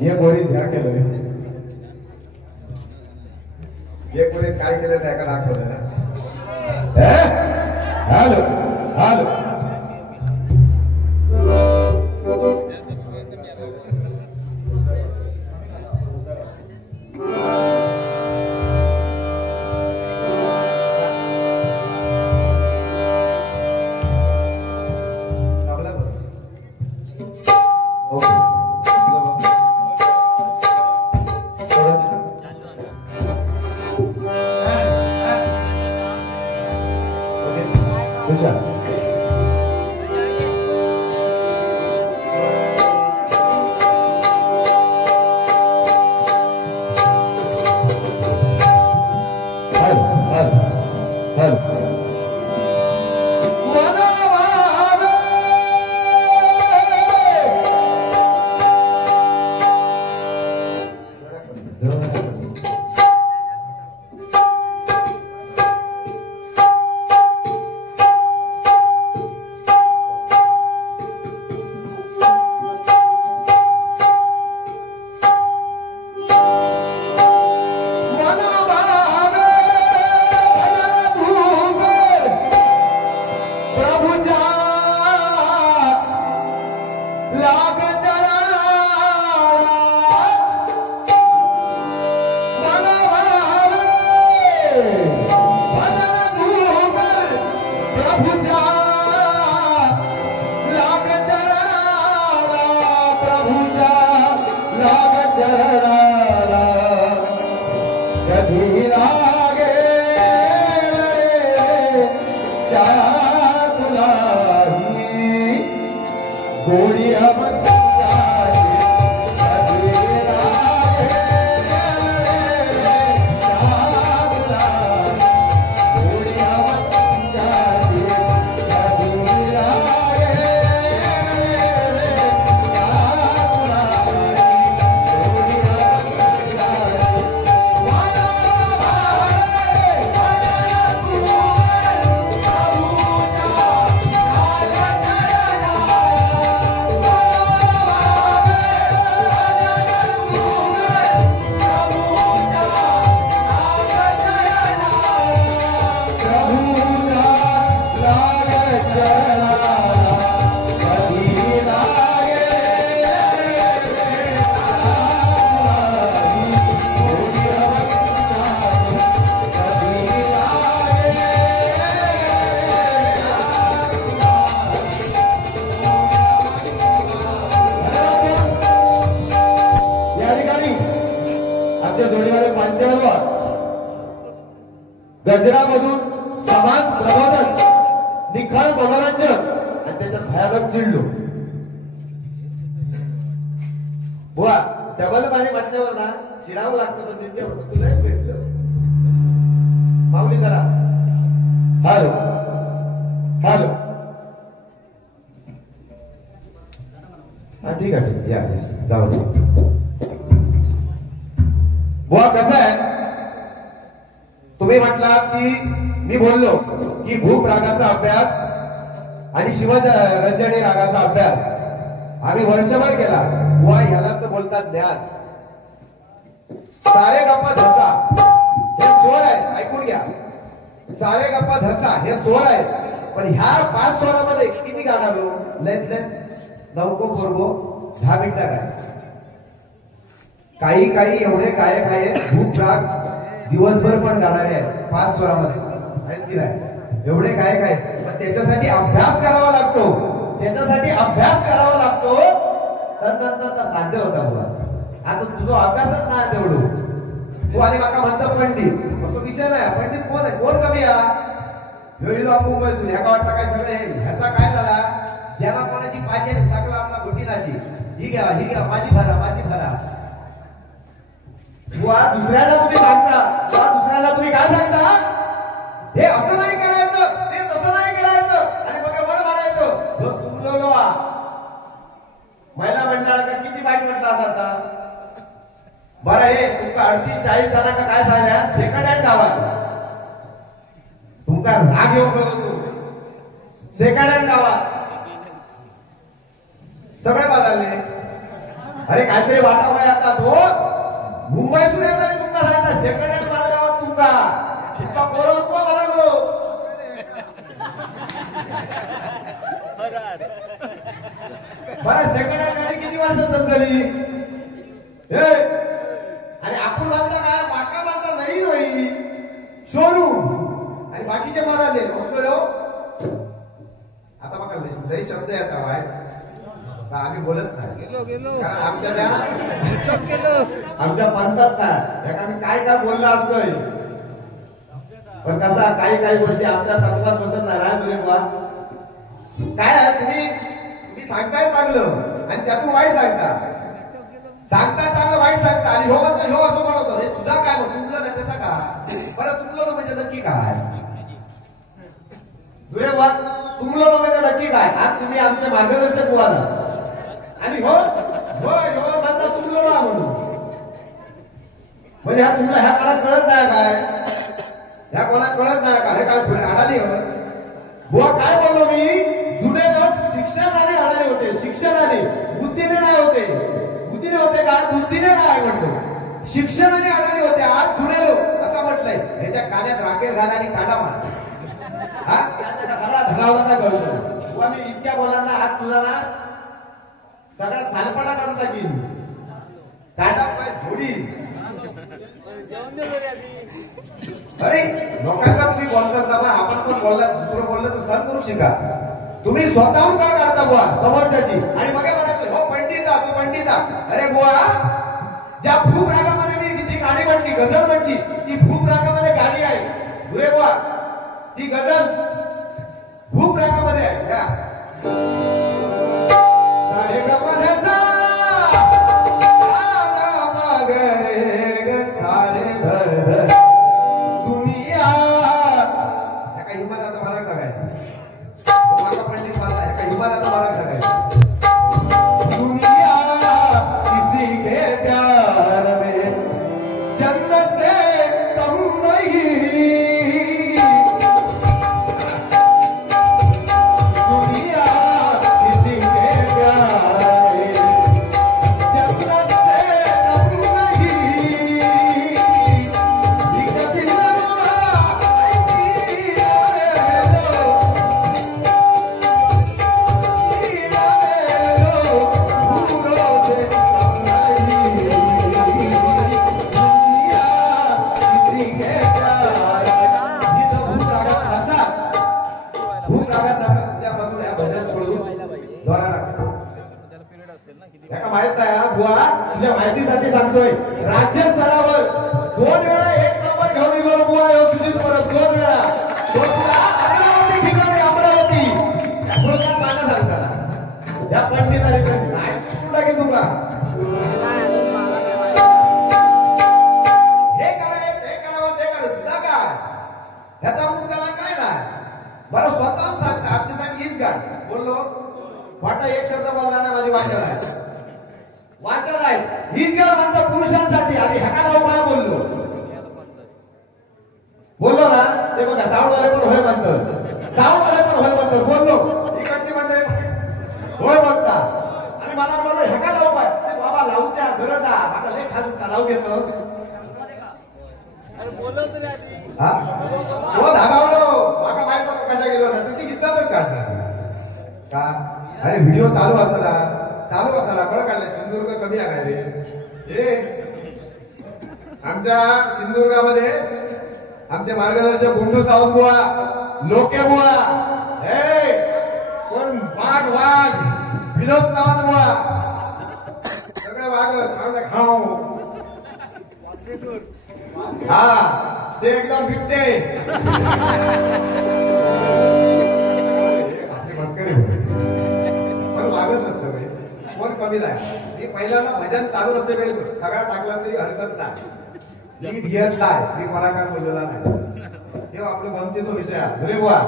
एक वरीस ह्या केलं एक वरीस काय केलं त्या का दाखवलं ना हॅलो हॅलो गजरामधून समाज प्रबोधन निखळ मनोरंजन आणि त्याच्यात भयानक चिडलो बुवा डबल पाणी म्हटल्यावर ना चिडावं लागतं पण तिथे तुलाच भेटलं माऊली जरा हॅलो हॅलो हा ठीक आहे या जाऊ बुवा कसं आहे तुम्ही म्हटलात की मी बोललो की भूप रागाचा अभ्यास आणि शिवरंजनी रागाचा अभ्यास आम्ही वर्षभर केला बुवा ह्याला तर बोलतात ज्ञान सारे गप्पा धसा हे स्वर आहेत ऐकून घ्या सारे गप्पा धसा हे स्वर आहेत पण ह्या 5 स्वरामध्ये किती गाणार लयत नौको पूर्व 10 मिनिटं काय काही एवढे गायक आहेत भूप राग दिवसभर पण गाणारे आहेत 5 स्वरामध्ये आहेत की नाही एवढे गायक आहेत पण त्याच्यासाठी अभ्यास करावा लागतो तर साध्य होता बुवा आता तुझा अभ्यासच नाही तेवढं तू आणि माका म्हणतो पंडित असं विषय नाही पंडित कोण आहे कोण कमी ह्या का वाटतं काय सगळे ह्याचा काय झाला ज्याला कोणाची पाहिजे सगळं आपला घुटीनाची ही घ्या माझी भरा बुवा दुसऱ्याला तुम्ही काय सांगता हे असं नाही करायचं ते तसं नाही करायचं आणि मग वर मारायचं तुमलो महिला मंडळाला किती वाईट म्हटलं असं आता बरं हे तुमका 38-40 जणांना काय सांगल्या सेकंड हँड गावात तुमका राग येऊन होतो सेकंड हँड गावात सगळे बदलले अरे काहीतरी वाटा भाई आता तो मुंबईतून येणार तुमका सांगता सेकंड हँड बाजारात तुमका बोलवत को लागलो बरं सेकंड हँड गाडी किती वर्ष चालली आणि आपण बांधला काय बाका बांधला नाही होई शोरूम आणि बाकीचे माराले आता बघा लई शब्द येतात बाय आम्ही बोलत नाही आमच्या पंथात नाही आम्ही काय काय बोलला असतोय पण कसा काही काही गोष्टी आमच्या तत्वात बसत नाही तुले बा काय आहे तुम्ही सांगताय चांगलं आणि त्यातून वाईट सांगता चांगलं वाईट सांगता आणि हो असं म्हणतो रे तुझा काय मग चुकलं नाही त्याचा काय बरं चुकलं म्हणजे नक्की काय दुरे बा तुमलं म्हणजे नक्की काय आज तुम्ही आमचे मार्गदर्शक व्हाल आणि हो म्हणता तुमलो ना म्हणून म्हणजे ह्या तुमला ह्या काळात कळत नाही काय ह्या कोणाला कळत नाही का हे काय पुढे अडाली बुवा काय बोललो मी जुने लोक शिक्षणाने अडाले होते शिक्षणाने बुद्धीने नाही होते बुद्धीने होते का बुद्धीने काय म्हणतो शिक्षणाने अडाले होते आज जुने लोक असं म्हटलंय ह्याच्या कानात राखेल घाला आणि काढा मार हा सगळा धनावला कळतो बुवा मी इतक्या बोलांना हात तुझा ना सगळा सालपणा काढून टाकीन काढा पाय थोडी अरे लोकांना तुम्ही बोलतात ना आपण पण बोलला दुसरं बोललं तर सहन करू शिका तुम्ही स्वतःहून का काढता बुवा समोरच्याची आणि मग म्हणायचं हो पंडिता तू पंडिता अरे बुवा ज्या भूप रागामध्ये मी जी गाणी म्हणली गझल म्हणली ती भूप रागामध्ये गाणी आहे दुरे बुवा ती गझल भूप रागामध्ये आहे का माहितीसाठी सांगतोय राज्य स्तरावर 2 वेळा 1 नंबर घेऊन गेलो बुवा सुजित परत 2 वेळा तो सुद्धा अमरावती ठिकाणी अमरावती थोडं गाणं सांगता या पंडिताने नाही सुद्धा की तुका हे करावं ते करू तुझा काय ह्याचा मुद्द्याला काय नाही बरं स्वतःहून सांगता आमच्यासाठी हीच गाण बोललो वाटा एक शब्द बोलला ना माझी वाचन आहे वाचन आहे हीच गाण म्हणतो पुरुषांसाठी आणि ह्याला उपाय बोललो ना ते बघा साऊंडवाले पण होय म्हणतात साऊंडवाले पण होय म्हणतात बोललो इकडची म्हणजे होय म्हणतात आणि मला बोललो ह्याला उपाय बाबा लावूच्या गरज आहे आता लय खाजून का लावू घेतो हा हो धागावलो माका माहित होतं कशा गेलो ना तुझी गीतातच काढणार का अरे व्हिडिओ चालू असताना कळ काढले सिंधुदुर्ग कमी आहे रे आमच्या सिंधुदुर्गामध्ये आमचे मार्गदर्शक गुंडू सावंत बुवा लोके बुवा कोण वाघ विनोद सावंत बुवा सगळे वाघ खाऊ हा ते एकदम बिबटे आपली मस्करी होते पण वागतच सगळे कोण कमी नाही मी पहिल्यांदा भजन चालू असते वेळी सगळा टाकला तरी हरकत नाही मी भियत नाही मी पराकार बोललेला नाही तेव्हा आपलं गमतीचा विषय आहे अरे बुवा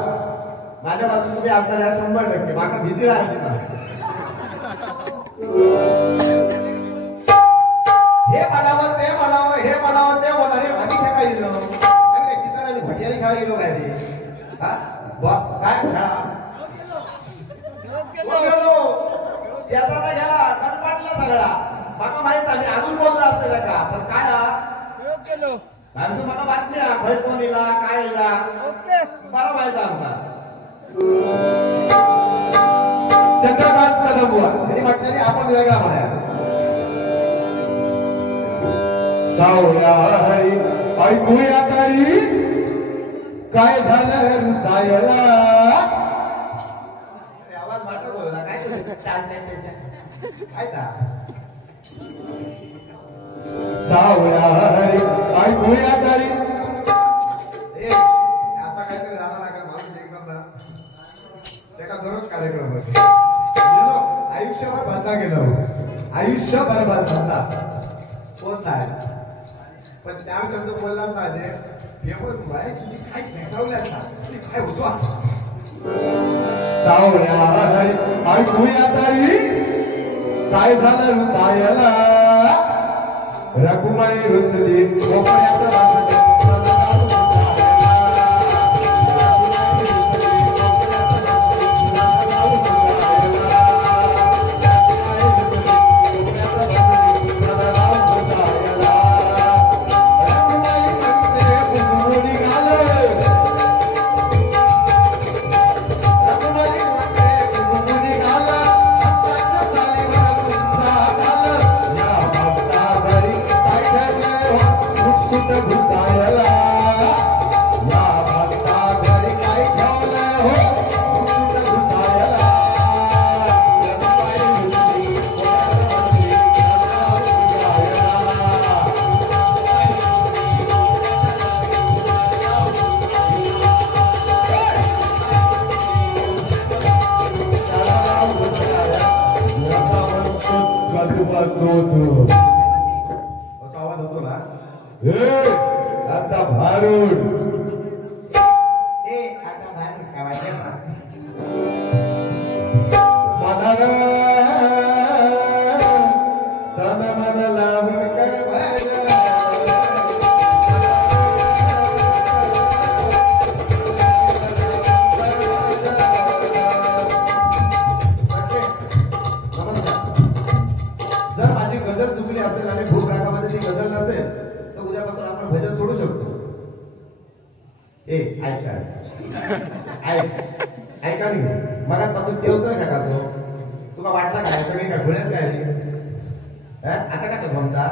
माझ्या बाजून तुम्ही असताना 100% माझा भीती राहायची हे म्हणावं ते म्हणावं हे म्हणावं ते म्हणाले भाजी खेळा गेलो चित्राने भटियारी खेळा गेलो काय रे काय खेळा गेलो त्याचा गेला कनपाटला सगळा झाला का पण काय केलो कारण मला बातमी खय कोण येला काय येला बरा व्हायचा आमचा चंद्रकांत कदम बुवा त्यांनी म्हटलं आपण वेगळा म्हणा सावळ्या हरी ऐकूया तरी काय झालं रुसायला आवाज वाटत बोलला काय सावळ्या हरी ऐकूया तरी असा काहीतरी झाला ना का माणूस एकदम ना त्याचा दररोज कार्यक्रम आयुष्यभर बांधला गेलं आयुष्यभर बांधला कोण नाही पण चार शब्द बोलला पाहिजे फेमस तुम्ही काय भेटावल्या काय होतो ऐकूया तरी काय झालं रुसायला रघुमाई रुसली आवाज होतो ना आता भारूड आता भारूड खावायचं मन लावून जर माझी गजल चुकली असेल आणि भूक रागामध्ये ती गजल नसेल तर उद्यापासून आपण भजन सोडू शकतो ऐका नाही मगापासून तेवतोय का तो तुला वाटला काय सगळे का घोड्यात काय आता का म्हणता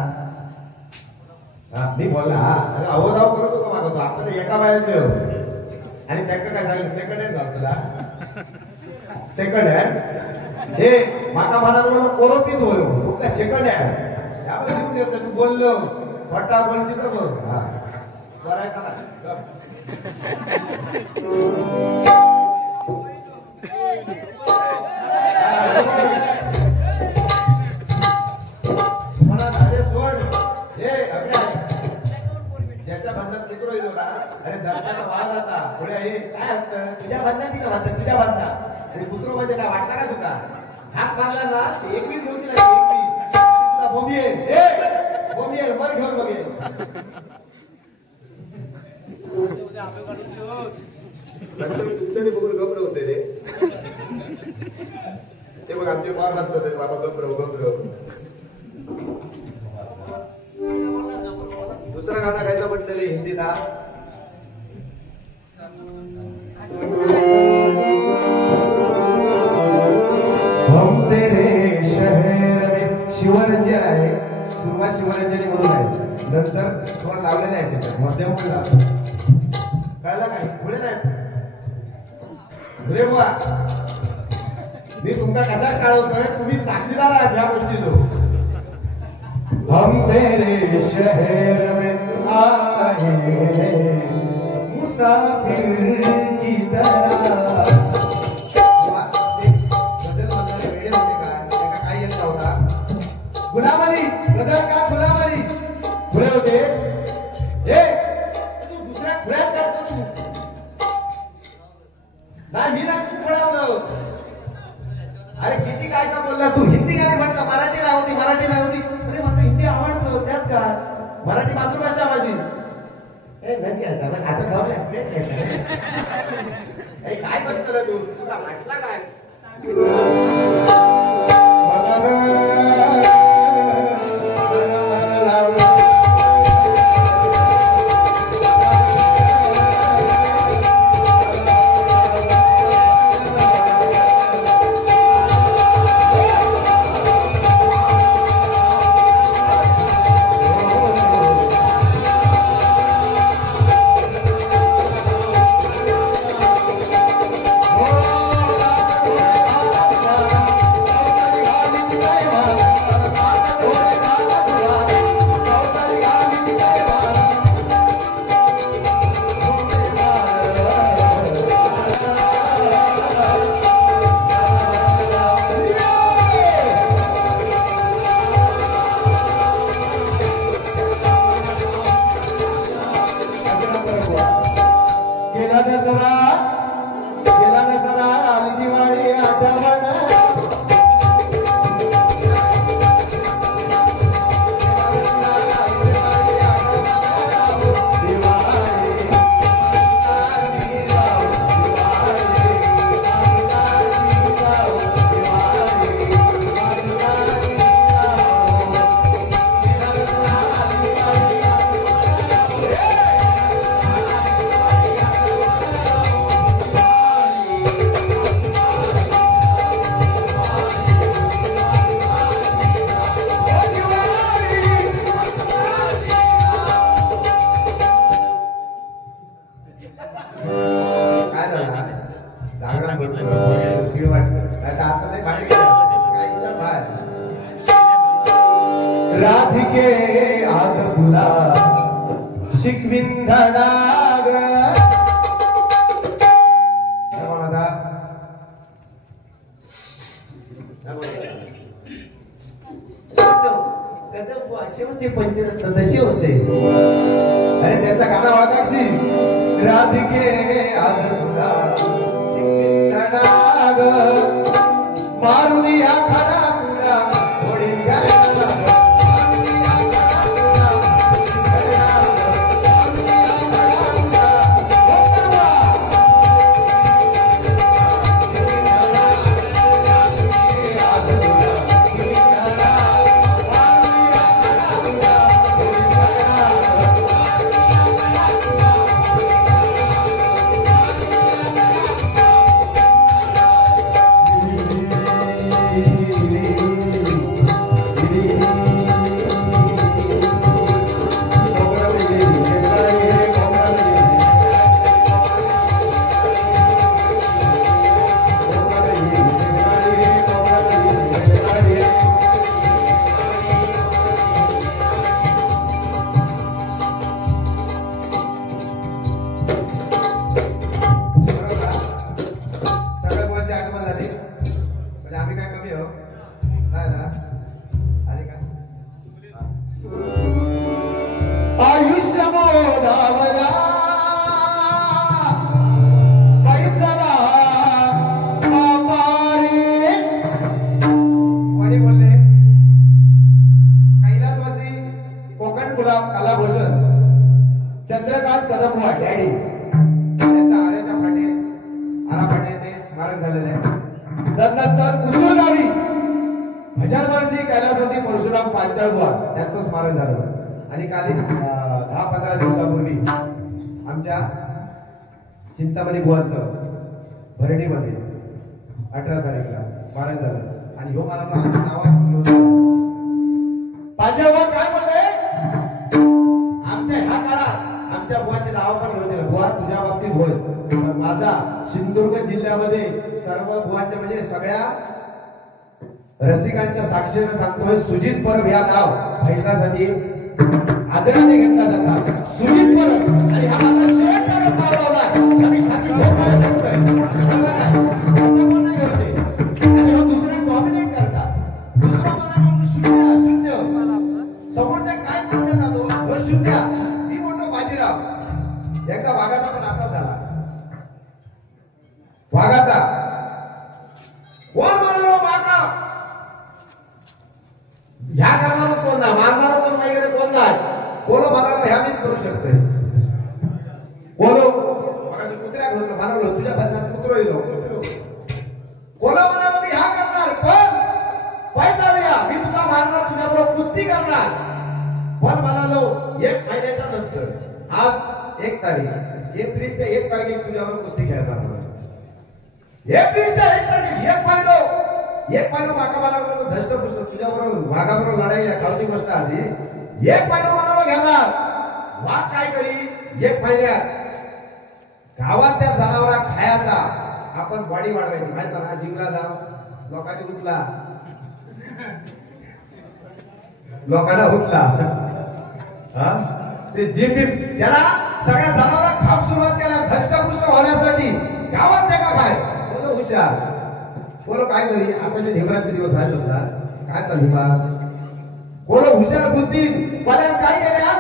मी बोलला अहोदाव करतो का मागवतो आपण एका बायाचं आणि त्यांना काय सांगितलं सेकंड हँड झालं तुला सेकंड हँड हे माता मला कोरोपीच होय तू काय सेकंड हँड यामध्ये घेऊन येतो तू बोललो फटा बोल चित्र बोल हा बरं ज्याच्या बंधात मित्र येतो ना अरे दर्शनाचा वाद आता पुढे काय असतं तुझ्या बंधाची का म्हणतात तुझ्या बंधात आणि पुत्र म्हणजे काय वाटला का तुला हात मारला ना 21 होती ना 21 बोंबी आहे बोंबी आहे वर घेऊन बघेल तुमच्याने बघून गमर होते रे ते बघ आमचे मार म्हणतात बाबा गमरव दुसरा गाणं गायला म्हटलेले हिंदीला हम तेरे शहर में शिवरंजन आहे सुरुवात शिवरंजनी म्हणून आहे नंतर स्वर लावलेले आहे त्याच्यात मध्यम बोलला कळला काय पुढे नाही पुढे बुवा मी तुमका कसा कळवतोय तुम्ही साक्षीदार आहात ह्या गोष्टीचो हम तेरे शहर में आए मुसाफिर की तरह गुलाम अली गजल का गुलाम अली खुले होते तू दुसऱ्या खुल्यात करतो तू नाही मी नाही तू खुळावलं अरे किती काय का बोलला तू हिंदी गाणी म्हटलं मराठी लावती अरे म्हणतो हिंदी आवडतो त्यात काय मराठी मातृभाषा माझी नाही आता खावल्या काय करतो तू तुला वाटला काय राधिके आज तुला शिकविन धडाग असे होते पंचरत्न तसे होते आणि त्याचा गाणं वागायची राधिके आज तुला शिकविन धडाग मारून या खरा तुला थोडी चंद्रकांत कदम डॅडी त्यांचा आर्याच्या फाटे आरा फाटे ते स्मारक झालेलं आहे. त्यानंतर उजळगावी भजनवारजी कैलासवासी परशुराम पांचाळबुवा त्यांचं स्मारक झालं. आणि काल 10-15 दिवसापूर्वी आमच्या चिंतामणी बुवांचं भरडीमध्ये 18 तारीखला स्मारक झालं. आणि ह्यो मला नावात घेऊन पांचाळबुवा काय म्हणले आमच्या ह्या काळात आमच्या बुवाचे नाव पण घेऊन बुवा तुझ्या बाबतीत होय माझा सिंधुदुर्ग जिल्ह्यामध्ये सर्व बुवांचे म्हणजे सगळ्या रसिकांच्या साक्षीने सांगतोय सुजित परब या नाव ऐकण्यासाठी आदराने घेतला जाता. सुजित परब आणि हा माझा शेवटचा नाव होता आम्ही खाली झोपायला लागतोय आणि दुसरा डॉमिनेट करतात. दुसरा मला शून्य समोरच्या काय म्हणतात ना तो शून्य मी म्हणतो बाजीराव. एकदा वाघाचा पण असाच झाला. वाघाचा कोण म्हणलो वाघा ह्या करणार कोण नाही मारणार कोण वगैरे कोण नाही. कोलो मारायला ह्या मीच करू शकतोय. कोलो कुत्र्या घालून मारवलं तुझ्या बदलात कुत्रो येलो कोलो म्हणाला मी ह्या करणार पण पैसा लिहा मी तुला मारणार तुझ्याबरोबर कुस्ती करणार. पण म्हणालो 1 महिन्याच्या नंतर आज 1 तारीख एप्रिलच्या 1 तारीख तुझ्याबरोबर कुस्ती खेळणार. एप्रिलच्या 1 तारीख 1 महिना माका मला धष्टपुष्ट तुझ्याबरोबर वाघाबरोबर लढाई खालची गोष्ट आली. 1 महिना मला घेणार. वाघ काय करी 1 महिन्यात गावात त्या जनावरा खायचा आपण बॉडी वाढवायची माहिती ना. जिंकला जाऊ लोकांनी उचला लोकांना उचला ते जिम त्याला सगळ्या जनावरा खाप सुरुवात केला धष्टपुष्ट होण्यासाठी गावात त्या का काय बोलो हुशार बोलो काय करी आताच्या ढिमाचे दिवस झाले होता काय का ढिमा बोलो हुशार बुद्धी पर्यंत काय केल्या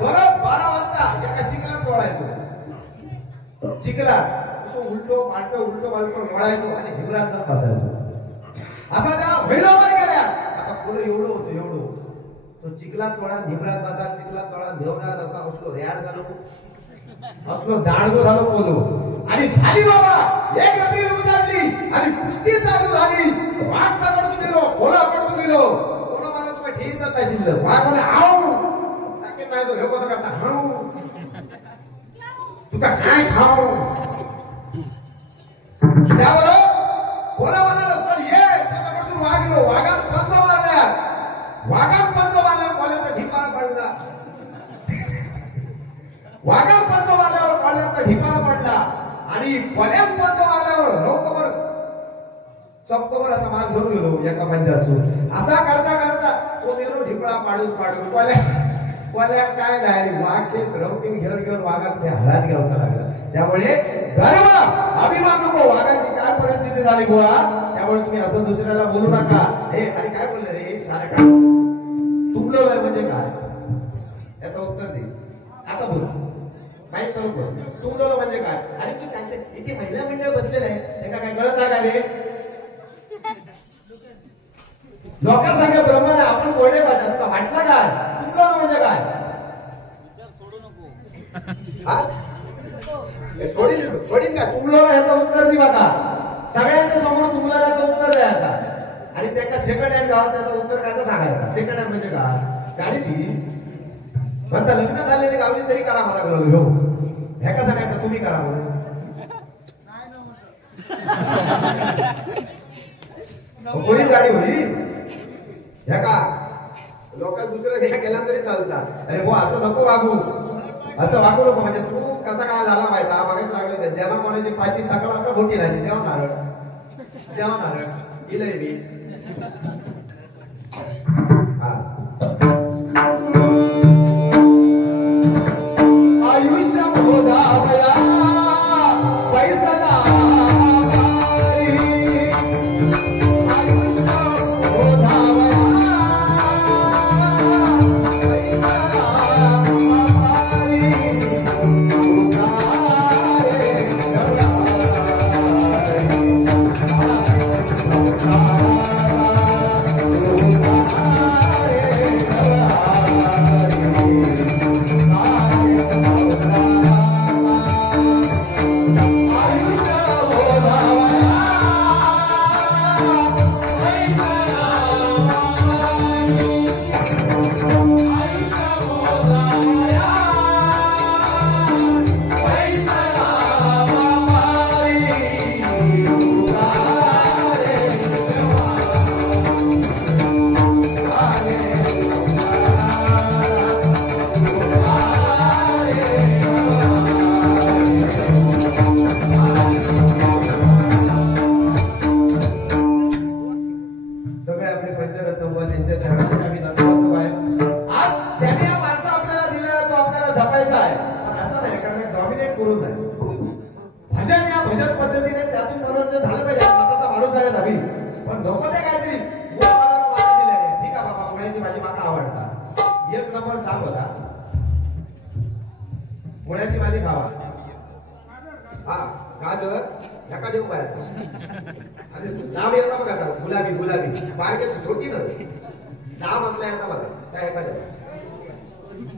बरोबर 12 वाजता एका चिखलात लोळायचो. चिखलात उलटो पालटो लोळायचो आणि ढिमरात बसायचो. असा त्याला महिनाभर केल्या. आता पुढे एवढं होतं एवढं तो चिखलात लोळा ढिमरात बसा चिखलात लोळा देवणार असा असलो रेड झालो असलो दांडगो झालो बोलो आणि झाली बाबा 1 एप्रिल उजाडली आणि कुस्ती चालू झाली. वाट पकडून गेलो कोला पकडून गेलो कोला मला तुम्ही ठीक जाता शिल्लक वाघ म्हणे आऊ टाके नाही तो हे कसं करता हाऊ तुका काय खाऊ त्यावर कोला म्हणाला चल ये त्याच्याकडून वागलो वाघात पंच मारल्या वाघात पंच मारल्या कोल्याचा ढिपाळ पडला. वाघात पंच मारल्यावर कोल्याचा ढिपाळ पडला आणि कोल्यात पंच मारल्यावर लोकवर चपकवर असा मास घेऊन गेलो एका पंचाचं. असा करता करता तो मेरो ढिपळा पाडून पाडून कोल्या काय नाही वाघ रवटिंग घेऊन वाघात ते हळद घ्यावं लागलं. त्यामुळे गर्व अभिमान नको. वाघाची काय परिस्थिती झाली गोळा. त्यामुळे तुम्ही असं दुसऱ्याला बोलू नका. हे अरे काय बोलले रे सारखा तुमलो म्हणजे काय याचं उत्तर दे. आता बोला काही तर तुमलो म्हणजे काय. अरे तू काय इथे महिला मंडळ बसलेलं आहे त्यांना काय कळत नाही का रे. लोकांसारख्या ब्रह्माने आपण बोलले पाहिजे का वाटलं काय तुमलो म्हणजे काय. सोडीन का तुमलो ह्याचं उत्तर दे बघा. सगळ्यांच्या समोर तुम्हाला याचं उत्तर द्यायचा आणि त्याच्या सेकंड हँड गावात त्याचं उत्तर काय सांगायचं. सेकंड हँड म्हणजे काय गाडी ती म्हणता लग्न झालेली गावली तरी करा मला बोलवलं हो ह्या का सांगायचं तुम्ही करा म्हणून. कोणी गाडी होईल ह्या का लोक दुसरं घ्या केला तरी चालतात. अरे हो असं नको वागू असं वागू नको. म्हणजे तू कसा काय झाला माहिती मागायचं लागलं ज्याला कोणाची पाची सकाळ आपल्या भोटी राहिली तेव्हा नारळ गेलंय मी. आयुष्य मोदावया पैसा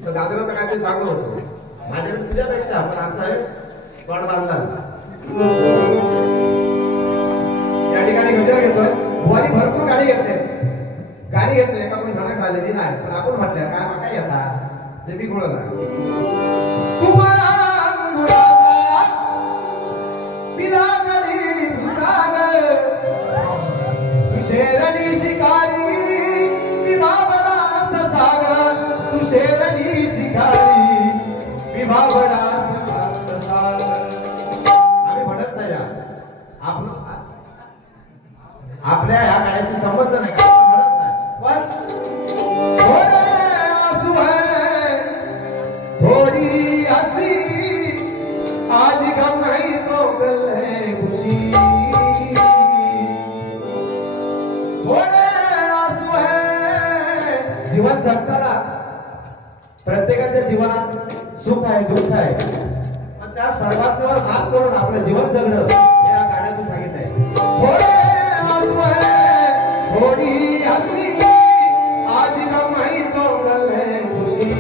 गाजराचं काय ते सांगू होतो माझ्याकडे तुझ्यापेक्षा आपण आता तोंड बांधला या ठिकाणी गजर घेतोय. बुवानी भरपूर गाडी घेतली एका कोणी घरात झालेली नाही. पण आपण म्हटलं काय माका येतात ते बी घोळला शेरणी शिकारी विभावनास सागर तू शेरणी शिकारी विभावनास सागर. आम्ही म्हणत नाही आपण आपल्या ह्या गाण्याशी संबंध नाही का म्हणत नाही. पण थोडी हसी आज गम नहीं तो कल है खुशी. जीवन जगताना प्रत्येकाच्या जीवनात सुख आहे दुःख आहे पण त्या सर्वांवर मात करून आपलं जीवन जगणं हे या गाण्यातून सांगितलंय. थोडी हसी आज गम है तो कल है खुशी.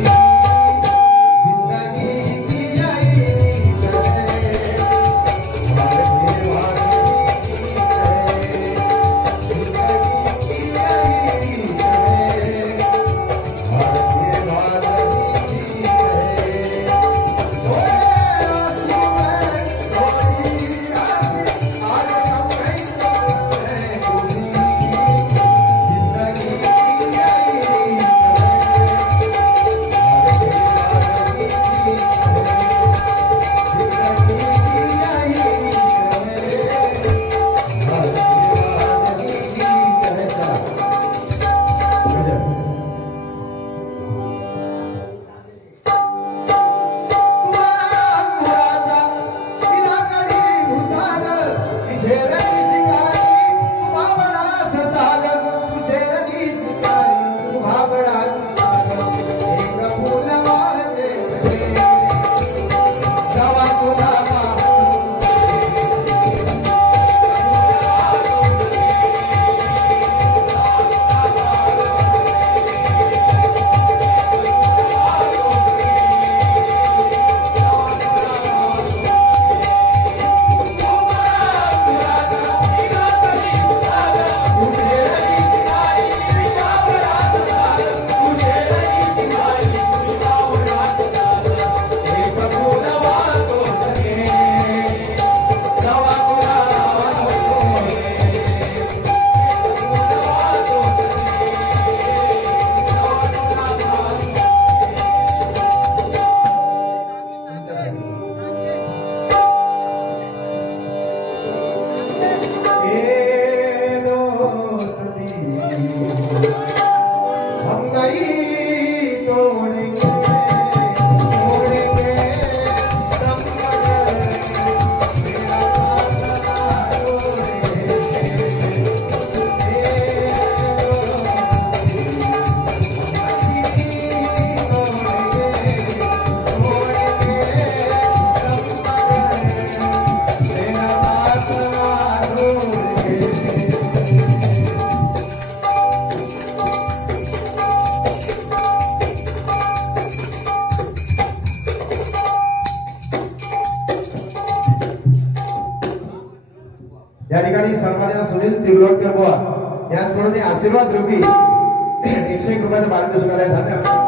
या ठिकाणी सन्माननीय सुनील तिरलोटकर बुवा याचकडून आशीर्वाद रूपी 101 रुपयाचं पारितोषिक आहे. धन्यवाद.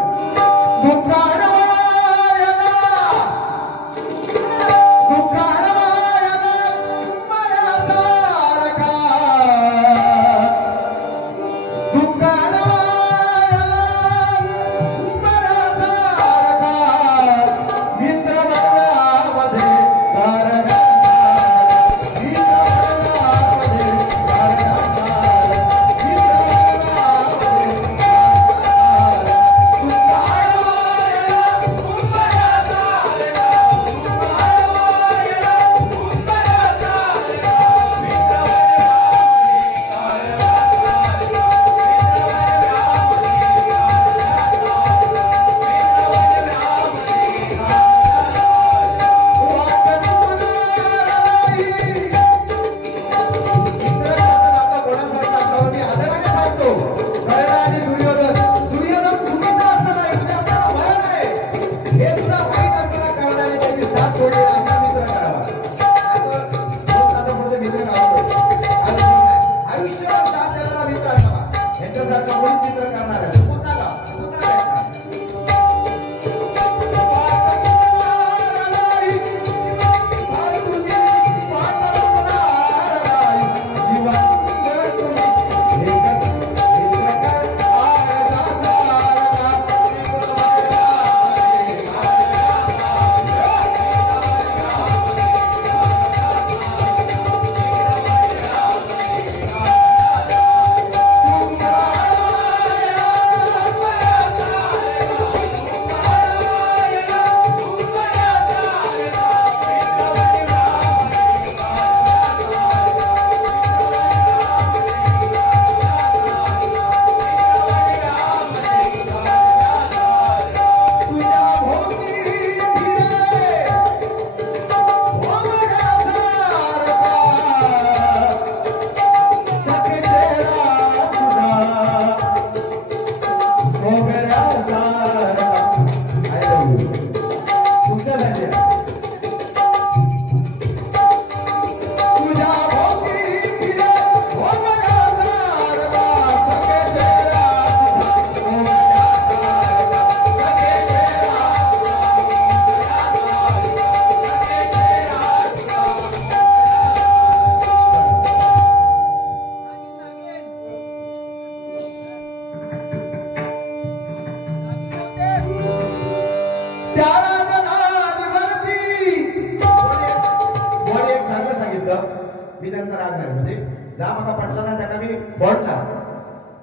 मी त्यांचा राग नाही म्हणजे जा मला पटला ना त्याला मी फोडला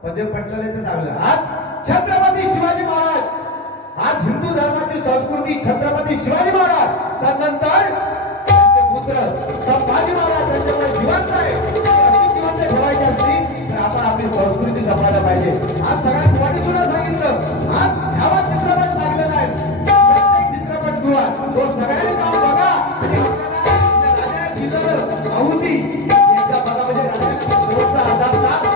पण जे पटलं ते चांगलं. आज छत्रपती शिवाजी महाराज, आज हिंदू धर्माची संस्कृती छत्रपती शिवाजी महाराज, त्यानंतर त्यांचे पुत्र संभाजी महाराज त्यांच्याकडे जिवंत आहे. जिवंत ठेवायची असती तर आपण आपली संस्कृती जपायला पाहिजे. आज सगळ्यात वाटी सुद्धा सांगितलं, आज छावा चित्रपट लागलेला आहे प्रत्येक चित्रपटगृहात. तो सगळ्यांनी काम बघा आणि आपल्याला राजा दिलं आहुती एकदा बघा म्हणजे शेवटचा अर्धा तास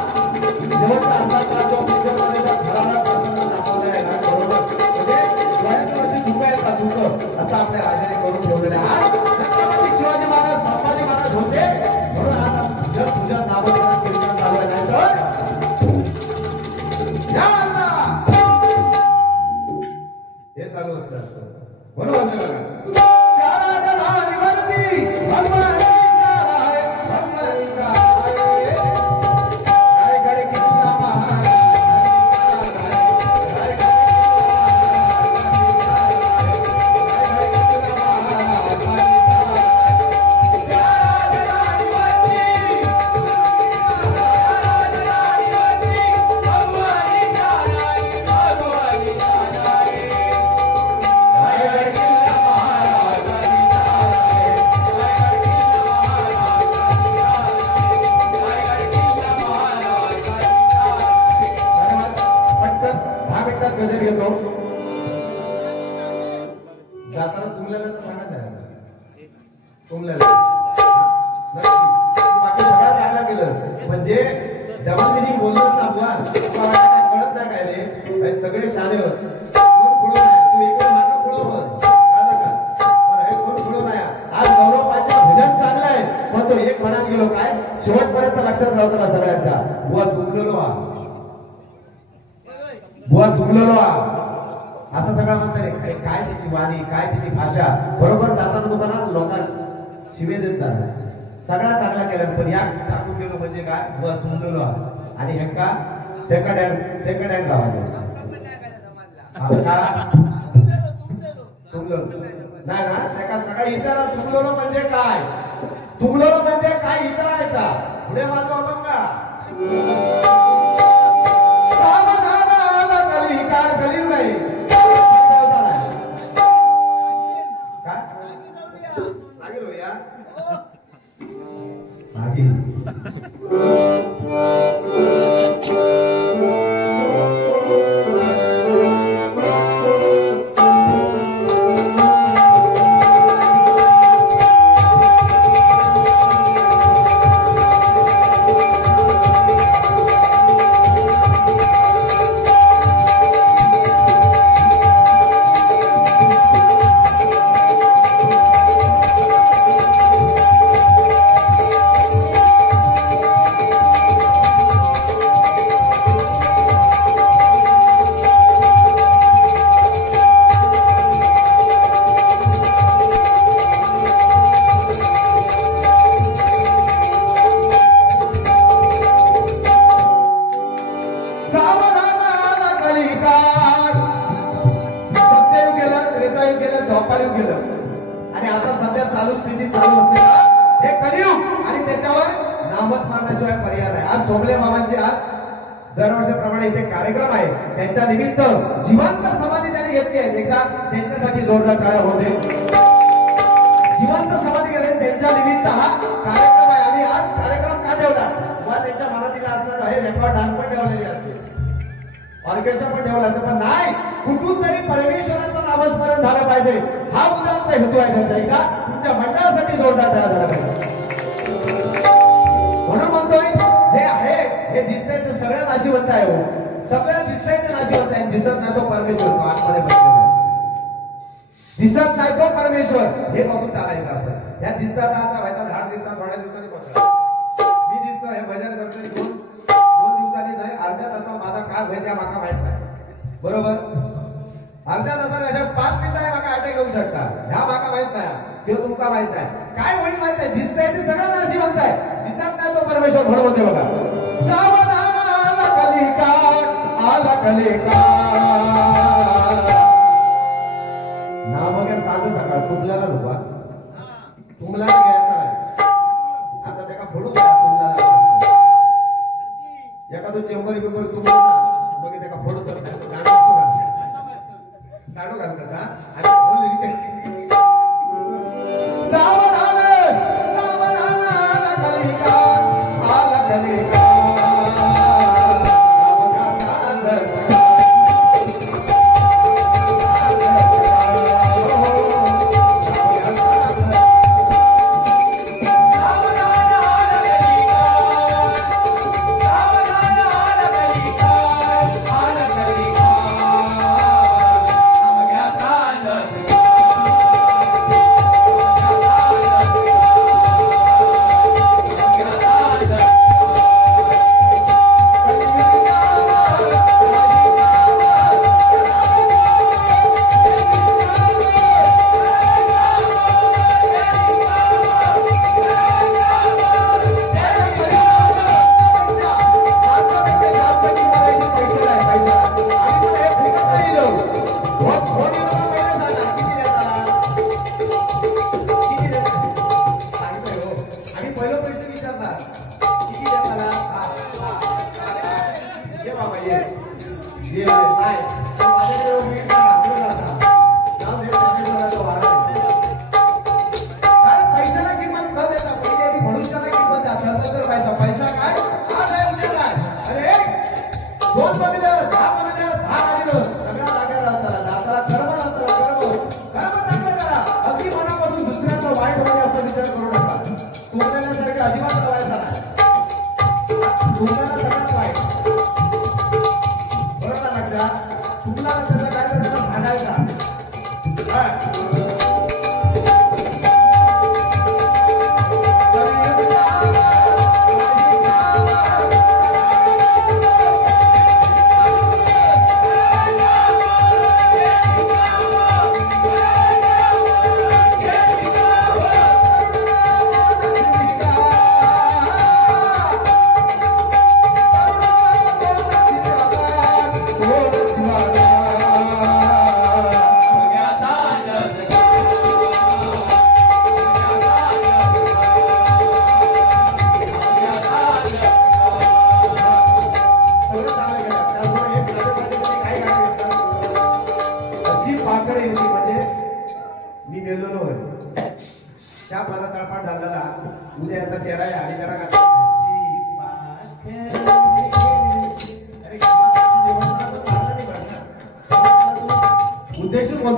जो पिक्चरमध्ये घराला प्रसंग दाखवला आहे ना बरोबर म्हणजे डोळ्यातून अशी धुकं येतात धुकं असं आपल्या राजाने करून ठेवलेलं आहे. छत्रपती शिवाजी महाराज संभाजी महाराज होते म्हणून आज जर तुझ्या नावाचं कीर्तन चालू आहे नाही तर हे चालू असतं बरोबर बघा. जाताना तुमल्याला तर सांगत आहे तुमल्याला बाकी सगळ्या चांगला केलं म्हणजे जेव्हा मी बोललोच ना बुवा कळत नाही काय रे सगळे शाळे कोण पुढं नाही तू एक मार्ग पुढं कळलं का पण हे कोण पुढं नाही. आज गौरव पाटील भजन चांगलं आहे पण तो एक म्हणत गेलो काय बुवा तुमलेलो असं सगळं म्हणतात. काय त्याची वाणी, काय त्याची भाषा. बरोबर जाताना दुकानात लोकांना शिवे देतात. सगळा चांगला केला पण या टाकून गेलो म्हणजे काय बुवा तुमलेलो आणि ह्यांका सेकंड हँड लावायचं नाही ना. त्याका सगळा विचारा तुमलेलो म्हणजे काय, तुमलेलो म्हणजे काय विचारायचा. पुढे माझं अभंगा कलियुग नाही काय मागे या मागे दरवर्षीप्रमाणे इथे कार्यक्रम आहे. त्यांच्या निमित्त जिवंत समाधी त्यांनी घेतली आहे. एकदा त्यांच्यासाठी जोरदार टाळ्या होते. जिवंत समाधी घेतली त्यांच्या निमित्त हा कार्यक्रम आहे. आणि आज कार्यक्रम का ठेवला किंवा त्यांच्या मराठीला असणार आहे. रेकॉर्ड डान्स पण ठेवलेली असते, ऑर्केस्ट्रा पण ठेवला असतं, पण नाही कुठून तरी परमेश्वराचं नामस्मरण झालं पाहिजे हा उदाहरण हेतू आहे त्यांचा. एकदा तुमच्या मंडळासाठी जोरदार टाळ्या झाला पाहिजे. म्हणून म्हणतोय जे आहे हे दिसतंय ते सगळ्या नाशिवंत आहे. हो सगळ्या दिसतंय ते नाशिवंत आहे. दिसत नाही तो परमेश्वर तो आतमध्ये बसलेला आहे. दिसत नाही तो परमेश्वर हे बघून चालायचं आपण. या दिसतात आता व्हायचा झाड दिसतात थोड्या दिवसांनी बसला मी दिसतो हे भजन करतोय दोन दिवसांनी नाही अर्ध्या तासात माझा काय होईल त्या माका माहित नाही. बरोबर अर्ध्या तासात अशा 5 मिनिटांनी माका अटॅक येऊ शकता. ह्या माका माहित नाही, ते तुमका माहित नाही. काय होईल माहित आहे. दिसतंय ते सगळं नाशिवंत आहे. दिसत नाही तो परमेश्वर. म्हणून होते बघा सावधान आला कलिकाळ, आला कलिकाळ. नाव बघा साधं सकाळ तुमल्याला लोक तुमला आता त्याला फोडू का तुमला एखादं चेंबर बिंबर तुम्हाला बघ त्याला फोडू काढू घालतात हा. सावधान सावधान आला कलिकाळ, आला कलिकाळ.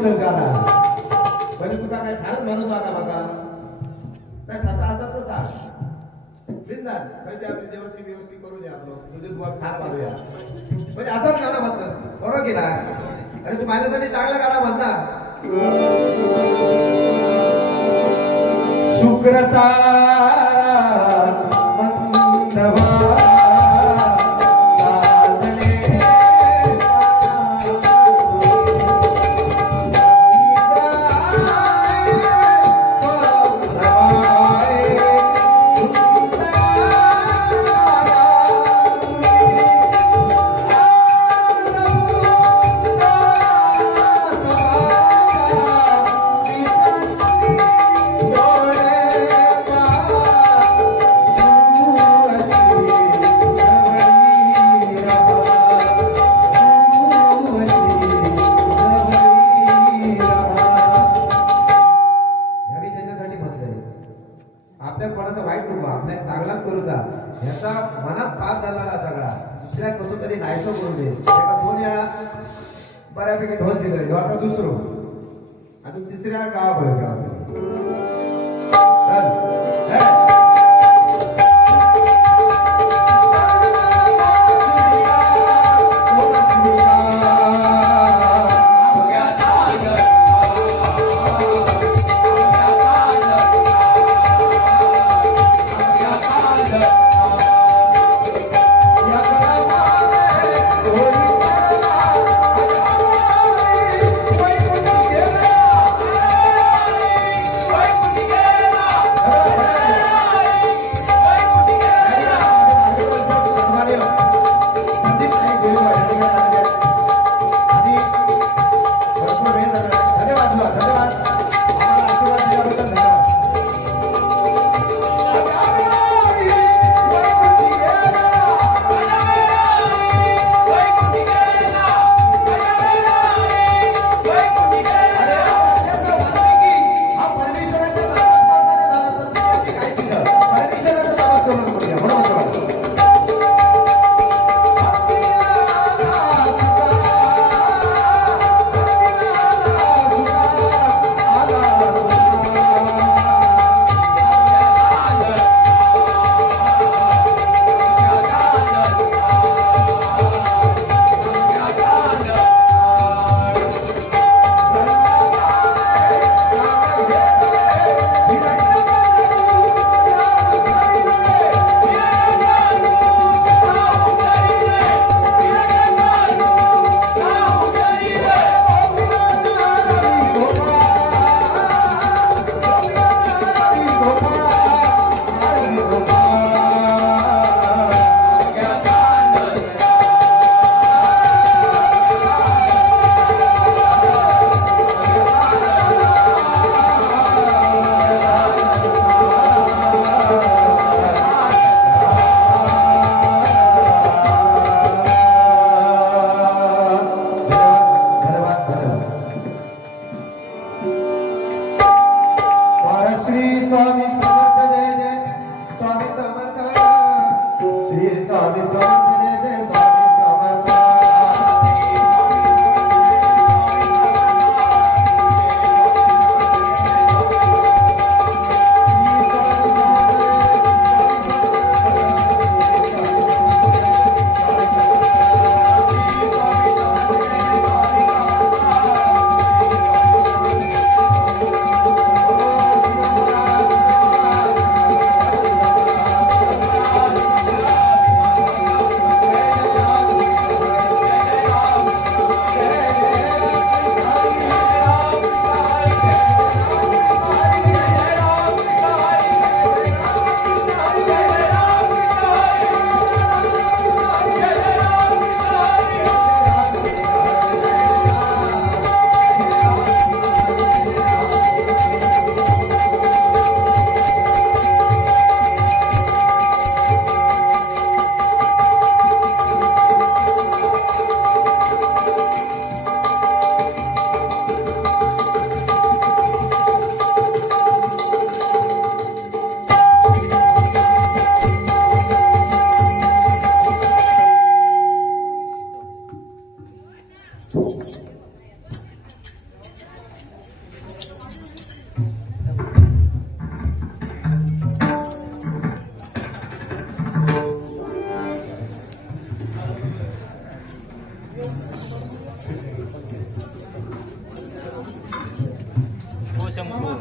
चल गाला म्हणजे तुका काय ठाणच म्हणून आला बघा काय ठसा असत तर सांग बिंदास म्हणजे आपली व्यवस्थित करू दे आपलं तुझे बुवा ठार मारूया म्हणजे असंच गाणं म्हणतात बरोबर की नाही आणि तू माझ्यासाठी चांगलं गाणं म्हणता शुक्रता आपल्या कोणाचा वाईट नको आपल्या चांगलाच करू का ह्याचा मनात पास झाला सगळा दुसऱ्या कसं तरी नाहीसं करू दे एका 2 वेळा बऱ्यापैकी ढोल दिलं आता दुसरं अजून तिसऱ्या गावाकडे शंभू